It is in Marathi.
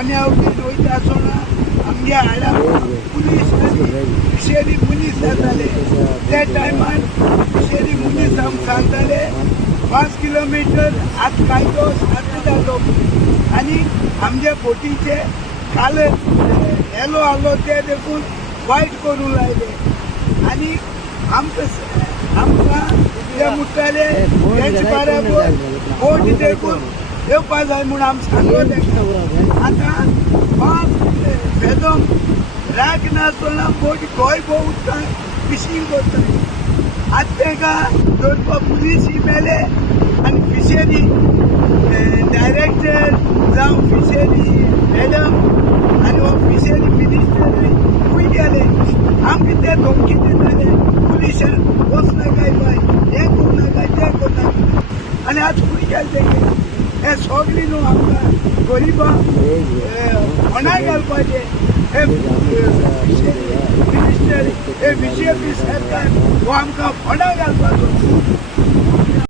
फोन्या उठून वयता आसतना आमगे हाडा पुलीस फिशरी पुलीस जाताले त्या टायमार फिशरी पुलीस आमकां सांगताले 5 किलोमीटर आत कायदो सारको जालो आनी आमच्या बोटीचे कालर येलो आलो ते देखून वायट करूंक लायले आनी आमकां ते म्हणटाले तेचे बराबर बोट देखून येवपा जाय म्हूण आमी सांगलो तेका आतां 5 बेदम राग नासतना बोट गोंय भोंवता फिशींग करता आतां तेका धरपा पुलीस मेले आनी फिशरी डायरेक्टर जावं फिशरी मॅडम आनी हो फिशरी मिनिस्टर खूंय गेले आमकां ते धमकी दिताले पुलिसान वचनाकाय बाय हें करूं नाका तें करूं नाका आनी आतां खूंय गेले तेगे हे सगळीं न्हू आमकां गरिबांक फोंडा घालपाचें हे मिनिस्टर हे BJP सरकार हो आमकां फोंडा घालपाचो